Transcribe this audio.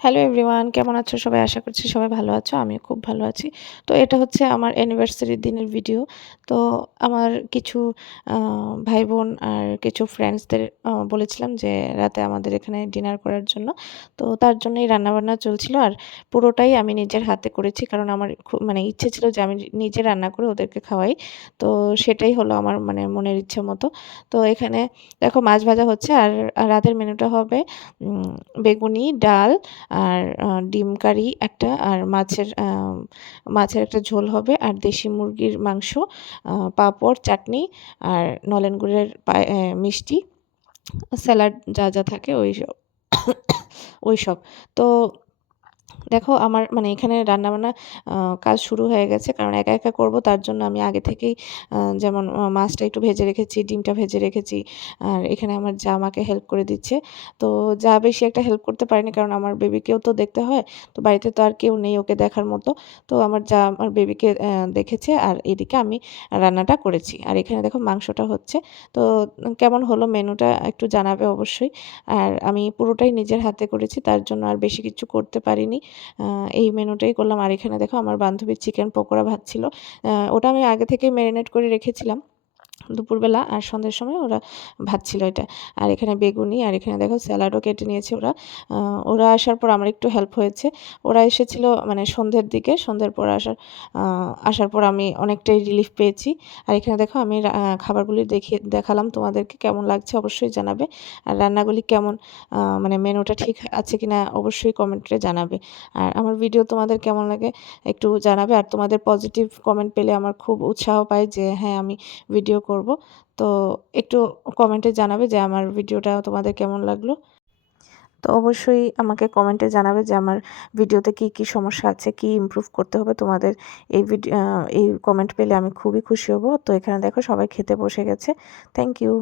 Hello everyone, কেমন আছো সবাই? আশা করছি সবাই ভালো আছো। আমিও খুব ভালো আছি। তো এটা হচ্ছে আমার অ্যানিভার্সারির দিনের ভিডিও। তো আমার কিছু আ ভাই-বোন আর কিছু ফ্রেন্ডসদের বলেছিলাম যে রাতে আমাদের এখানে ডিনার করার জন্য। তো তার জন্যই রান্নাবান্না চলছিল। আর পুরোটাই আমি নিজের হাতে করেছি। কারণ আমার মানে ইচ্ছে ছিল যে আমি নিজে রান্না করে ওদেরকে খাওয়াই। তো সেটাই হলো আমার মানে মনের ইচ্ছে মতো। তো এখানে দেখো মাছ ভাজা হচ্ছে আর রাতের মেনুটা হবে বেগুনি, ডাল আর ডিম কারি একটা আর মাছের একটা ঝোল হবে আর দেশি মুরগির মাংস, পাঁপড়, চাটনি আর নলেন গুড়ের মিষ্টি, স্যালাড যা থাকে ওইসব। ওইসব। তো দেখো আমার মানে এখানে রান্নাবান্না আ কাজ শুরু হয়ে গেছে। কারণ একা, একা করব তার জন্য আমি আগে থেকেই যেমন মাছটা একটু ভেজে রেখেছি, ডিমটা ভেজে রেখেছি। আর এখানে আমার জা আমাকে হেল্প করে দিচ্ছে। তো জা বেশি একটা হেল্প করতে পারেনি কারণ আমার বেবিকেও তো দেখতে হয়। তো বাড়িতে তো আর কেউ নেই ওকে দেখার মতো। তো আমার জা আমার বেবিকে দেখেছে আর এদিকে আমি রান্নাটা করেছি। আর এখানে দেখো মাংসটা হচ্ছে। তো কেমন হলো মেনুটা একটু জানাবে অবশ্যই। আর আমি পুরোটাই নিজের হাতে করেছি তার জন্য আর বেশি কিছু করতে পারিনি। আ এই মেনুটাই করলাম। আর এখানে দেখো আমার বান্ধবীর চিকেন পকোড়া ভাজছিল। ওটা আমি আগে থেকেই মেরিনেট করে রেখেছিলাম। দুপুরবেলা আর সন্ধ্যার সময় ওরা ভাজছিল এটা। আর এখানে বেগুনি আর এখানে দেখো স্যালাডও কেটে নিয়েছে ওরা। আ ওরা আসার পর আমার একটু হেল্প হয়েছে। ওরা এসেছিল মানে সন্ধ্যের দিকে। সন্ধ্যের পর আ আসার পর আমি অনেকটাই রিলিফ পেয়েছি। আর এখানে দেখো আমি খাবারগুলি দেখালাম তোমাদেরকে কেমন লাগছে অবশ্যই জানাবে। আর রান্নাগুলি কেমন মানে মেনুটা ঠিক আছে কিনা অবশ্যই কমেন্টে জানাবে। আর আমার ভিডিও তোমাদের কেমন লাগে একটু জানাবে। আর তোমাদের পজিটিভ কমেন্ট পেলে আমার খুব উৎসাহ পায় যে হ্যাঁ, আমি ভিডিও করব। তো একটু কমেন্টে জানাবে যে আমার ভিডিওটা তোমাদের কেমন লাগলো। তো অবশ্যই আমাকে কমেন্টে জানাবে যে আমার ভিডিওতে কি, কি সমস্যা আছে, কি ইমপ্রুভ করতে হবে তোমাদের এই কমেন্ট পেলে আমি খুবই খুশি হব। তো এখানে দেখো সবাই খেতে বসে গেছে। Thank you.